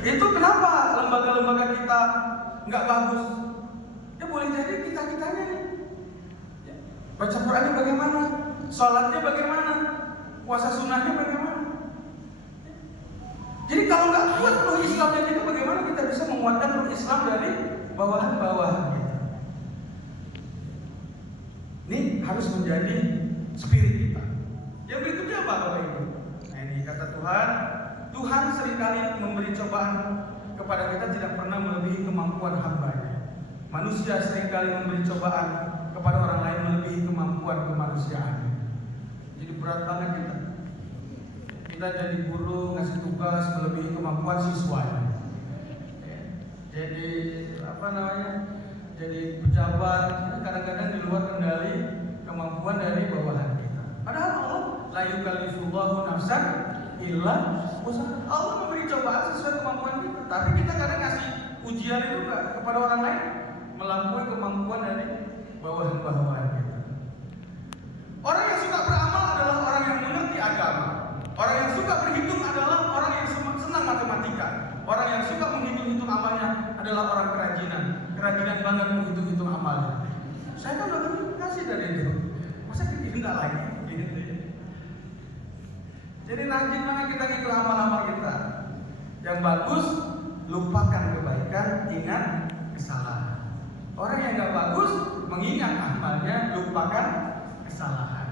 Itu kenapa lembaga-lembaga kita nggak bagus? Ya boleh jadi kita-kitanya nih. Ya. Baca Qurannya bagaimana? Sholatnya bagaimana? Puasa sunnahnya bagaimana? Ya. Jadi kalau nggak kuat ruh Islamnya itu, bagaimana kita bisa menguatkan ruh Islam dari bawahan-bawahan kita? Ini harus menjadi spirit kita. Yang berikutnya apa Bapak Ibu? Nah ini kata Tuhan, Tuhan seringkali memberi cobaan kepada kita tidak pernah melebihi kemampuan hamba-Nya. Manusia seringkali memberi cobaan kepada orang lain melebihi kemampuan kemanusiaan. Jadi berat banget kita. Kita jadi guru ngasih tugas melebihi kemampuan siswanya. Jadi jadi pejabat kadang-kadang di luar kendali kemampuan dari bawahan kita. Padahal Allah la yukallifullahu nafsan illa wus'aha. Allah memberi cobaan sesuai kemampuan kita. Tapi kita kadang ngasih ujian itu kepada orang lain melampaui kemampuan dari bawahan-bawahan kita. Orang yang suka beramal adalah orang yang mengerti agama. Orang yang suka berhitung adalah orang yang senang matematika. Orang yang suka menghitung-hitung amalnya adalah orang kerajinan banget menghitung-hitung amalnya. Saya kan udah kasih dari itu. Masa kita enggak lagi? Jadi rajin banget kita hitung amal-amal kita. Yang bagus, lupakan kebaikan, ingat kesalahan. Orang yang enggak bagus, mengingat amalnya, lupakan kesalahan.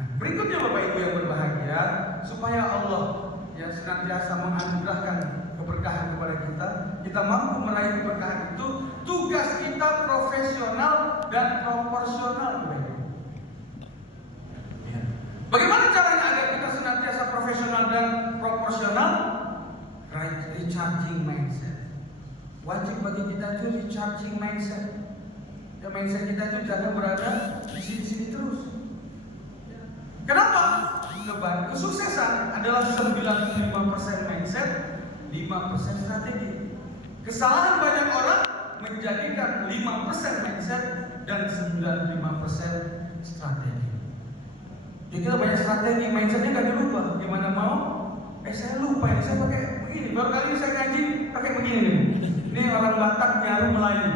Nah, berikutnya Bapak Ibu yang berbahagia, supaya Allah yang senantiasa menganugerahkan keberkahan kepada kita mampu meraih keberkahan itu, tugas kita profesional dan proporsional. Bagaimana caranya agar kita senantiasa profesional dan proporsional? Recharging mindset. Wajib bagi kita itu recharging mindset. Ya, mindset kita itu jangan berada di sini-sini terus. Kenapa? Kesuksesan adalah 95% mindset, 5% strategi. Kesalahan banyak orang menjadikan 5% mindset dan 95% strategi. Jadi kita banyak strategi, mindsetnya nggak dirubah. Gimana mau? Saya lupa ya, saya pakai begini. Baru kali ini saya ngaji pakai begini nih. Ini orang Batak nyaru Melayu.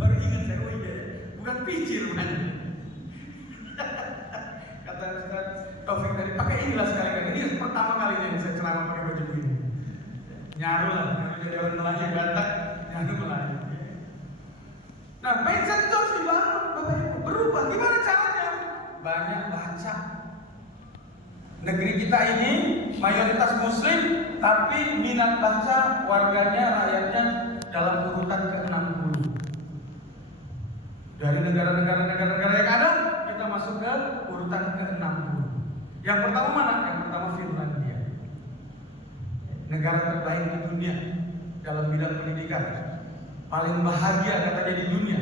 Baru ingat saya, oh iya, bukan picir bukan. Kata Ustaz Taufik tadi, pakai inilah sekali-kali. Ini pertama kalinya saya ceramah pakai baju begini. Nyaru lah, jadi orang Melayu Batak, nyaru Melayu. Nah, mindset itu harus dibangun, Bapak Ibu. Berubah. Gimana caranya? Banyak baca. Negeri kita ini mayoritas Muslim, tapi minat baca warganya, rakyatnya dalam urutan ke-60. Dari negara-negara yang ada, kita masuk ke urutan ke-60. Yang pertama mana? Yang pertama Finlandia. Negara terbaik di dunia dalam bidang pendidikan. Paling bahagia katanya di dunia.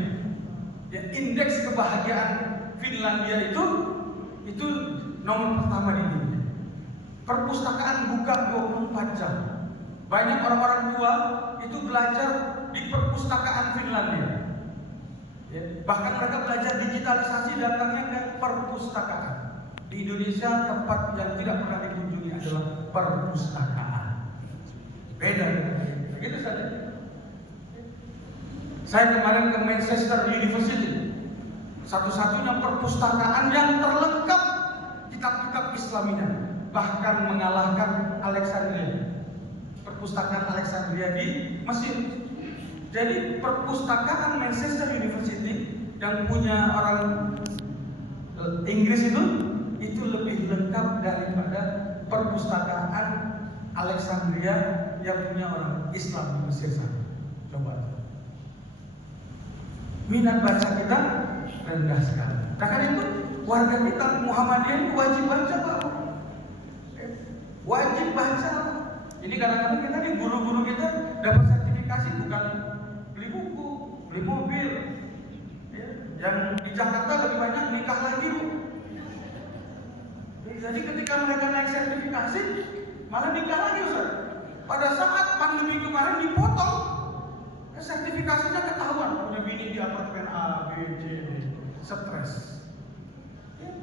Ya, indeks kebahagiaan Finlandia itu nomor pertama di dunia. Perpustakaan buka 24 jam. Banyak orang-orang tua itu belajar di perpustakaan Finlandia. Ya, bahkan mereka belajar digitalisasi, datangnya ke perpustakaan. Di Indonesia tempat yang tidak pernah dikunjungi adalah perpustakaan. Beda, begitu saja. Saya kemarin ke Manchester University, satu-satunya perpustakaan yang terlengkap kitab-kitab Islaminya, bahkan mengalahkan Alexandria, perpustakaan Alexandria di Mesir. Jadi perpustakaan Manchester University yang punya orang Inggris itu lebih lengkap daripada perpustakaan Alexandria yang punya orang Islam di Mesir sana. Coba. Minat baca kita rendah sekali. Karena itu warga kita Muhammadiyah itu wajib baca, Pak. Wajib baca. Jadi kadang-kadang kita nih guru-guru kita dapat sertifikasi bukan beli buku, beli mobil. Ya. Yang di Jakarta lebih banyak nikah lagi, Bu. Jadi ketika mereka naik sertifikasi malah nikah lagi, Ustaz. Pada saat pandemi kemarin dipotong, sertifikasinya ketahuan punya bini di apartemen A, B, C, D, stres. Ya.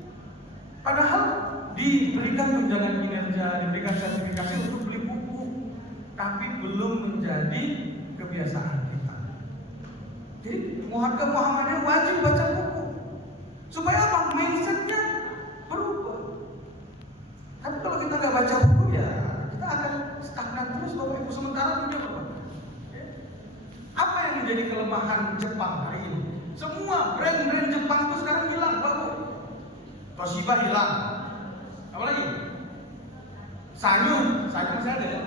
Padahal diberikan tunjangan kinerja, diberikan sertifikasi untuk beli buku. menjadi kebiasaan kita. Jadi warga Muhammadiyah wajib baca buku. Supaya apa? Mindsetnya berubah. Tapi kalau kita nggak baca buku ya kita akan stagnan terus Bapak Ibu. Sementara dunia berubah. Apa yang menjadi kelemahan Jepang hari ini? Semua brand-brand Jepang itu sekarang hilang, Bapak. Toshiba hilang. Apa lagi? Sanyo masih ada ya?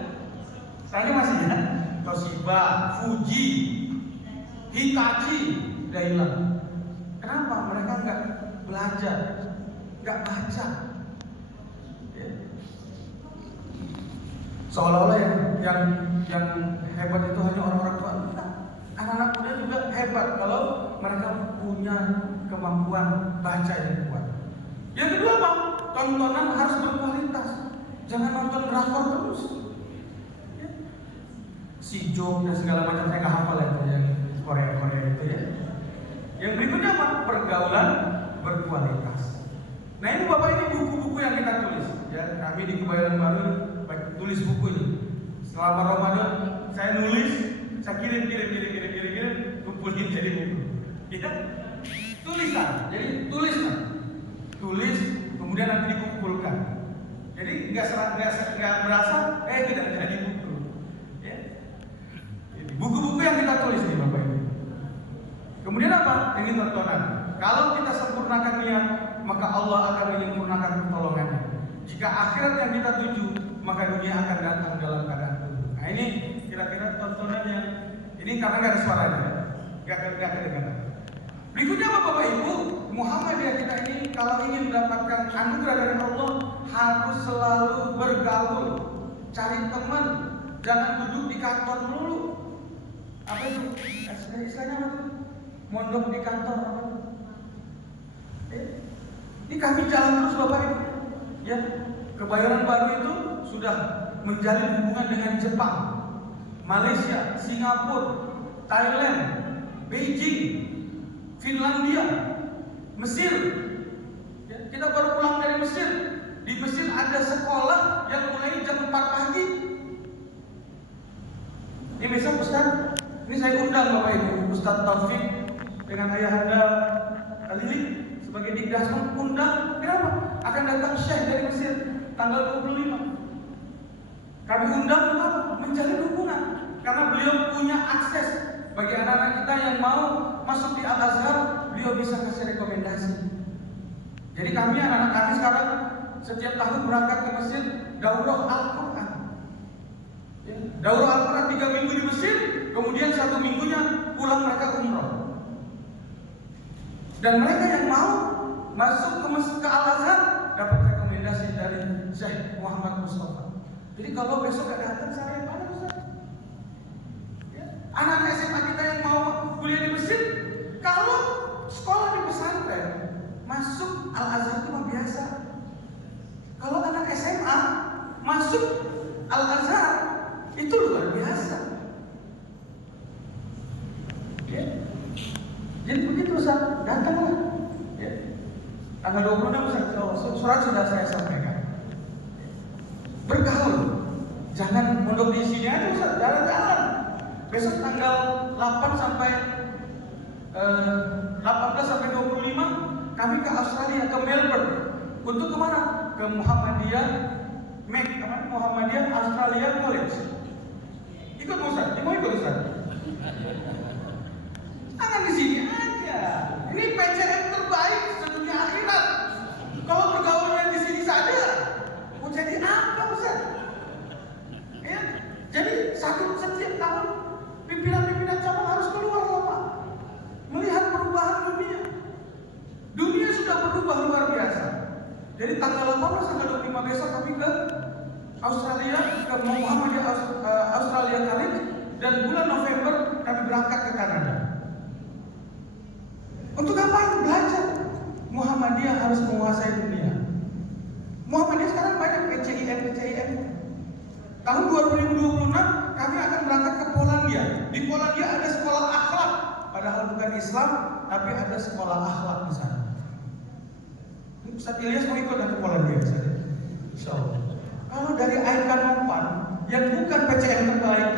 Sanyo masih ada. Toshiba, Fuji, Hitachi udah hilang. Kenapa? Mereka nggak belajar, nggak baca. Ya. Seolah-olah yang hebat itu hanya orang-orang tua. Anak-anak muda juga hebat kalau mereka punya kemampuan baca yang kuat. Yang kedua apa? Tontonan harus berkualitas. Jangan nonton drakor terus. Ya. Si Jong dan segala macam saya nggak hafal itu yang Korea itu ya. Yang berikutnya apa? Pergaulan berkualitas. Nah ini Bapak, ini buku-buku yang kita tulis. Ya, kami di Kebayoran Baru tulis buku ini. Selama Ramadan saya nulis, saya kirim, kumpulin jadi buku. Ya, tulisan. Jadi tulis, kemudian nanti dikumpulkan. Jadi nggak berasa, tidak jadi buku. Ya. Jadi, buku-buku yang kita tulis nih Bapak Ibu. Kemudian apa? Ini tontonan. Kalau kita sempurnakan niat, maka Allah akan menyempurnakan pertolongannya. Jika akhirat yang kita tuju, maka dunia akan datang dalam keadaan penuh. Nah ini kira-kira tontonannya. Ini karena nggak ada suaranya, nggak kedengaran. Berikutnya apa Bapak Ibu? Muhammadiyah kita ini kalau ingin mendapatkan anugerah dari Allah harus selalu bergaul, cari teman, jangan duduk di kantor dulu. Apa itu? Istilahnya apa itu? Mondok di kantor. Ini kami jalan terus Bapak Ibu. Ya, Kebayoran Baru itu sudah menjalin hubungan dengan Jepang, Malaysia, Singapura, Thailand, Beijing, Finlandia, Mesir. Ya, kita baru pulang dari Mesir. Di Mesir ada sekolah yang mulai jam 4 pagi. Ini besok Ustaz, ini saya undang Bapak Ibu, Ustaz Taufik dengan ayahanda Lili sebagai Dikdas undang. Kenapa? Akan datang Syekh dari Mesir tanggal 25. Kami undang menjalin hubungan karena beliau punya akses. Bagi anak-anak kita yang mau masuk di Al-Azhar, beliau bisa kasih rekomendasi. Jadi kami anak-anak kami sekarang setiap tahun berangkat ke Mesir daurah Al-Quran. Ya, daurah Al-Quran 3 minggu di Mesir, kemudian 1 minggunya pulang mereka umroh. Dan mereka yang mau masuk ke Al-Azhar dapat rekomendasi dari Syekh Muhammad Mustafa. Jadi kalau besok gak datang saya yang mana Ustaz? Ya. Anak-anak SMA kita yang mau kuliah di Mesir, kalau sekolah di pesantren masuk Al-Azhar itu mah biasa. Kalau anak SMA masuk Al-Azhar itu luar biasa. Ya. Jadi begitu Ustaz, datanglah. Ya. Tanggal 26 surat sudah saya sampaikan. Bergaul, jangan mondok di sini aja Ustaz, jalan-jalan. Besok tanggal 18 sampai 25 kami ke Australia, ke Melbourne. Untuk kemana? Ke Muhammadiyah Australia College. Ikut Ustaz, mau ikut Ustaz? Jangan di sini aja. Ini PCM terbaik sedunia akhirat. Kalau pergaulannya di sini saja, mau jadi apa Ustaz? Ya, jadi setiap tahun pimpinan-pimpinan cabang harus keluar Bapak, melihat perubahan dunia. Dunia sudah berubah luar biasa. Jadi tanggal 18 sampai 25 besok kami ke Australia, ke Muhammadiyah Australia College, dan bulan November kami berangkat ke Kanada. Untuk apa? Belajar. Muhammadiyah harus menguasai dunia. Muhammadiyah sekarang banyak PCIM. Tahun 2026 kami akan berangkat ke Polandia. Di Polandia ada sekolah akhlak, padahal bukan Islam, tapi ada sekolah akhlak di sana. Ustaz Ilyas mau ikut ke Polandia Ustaz? Insyaallah. Kalau dari Aika Nopan yang bukan PCM terbaik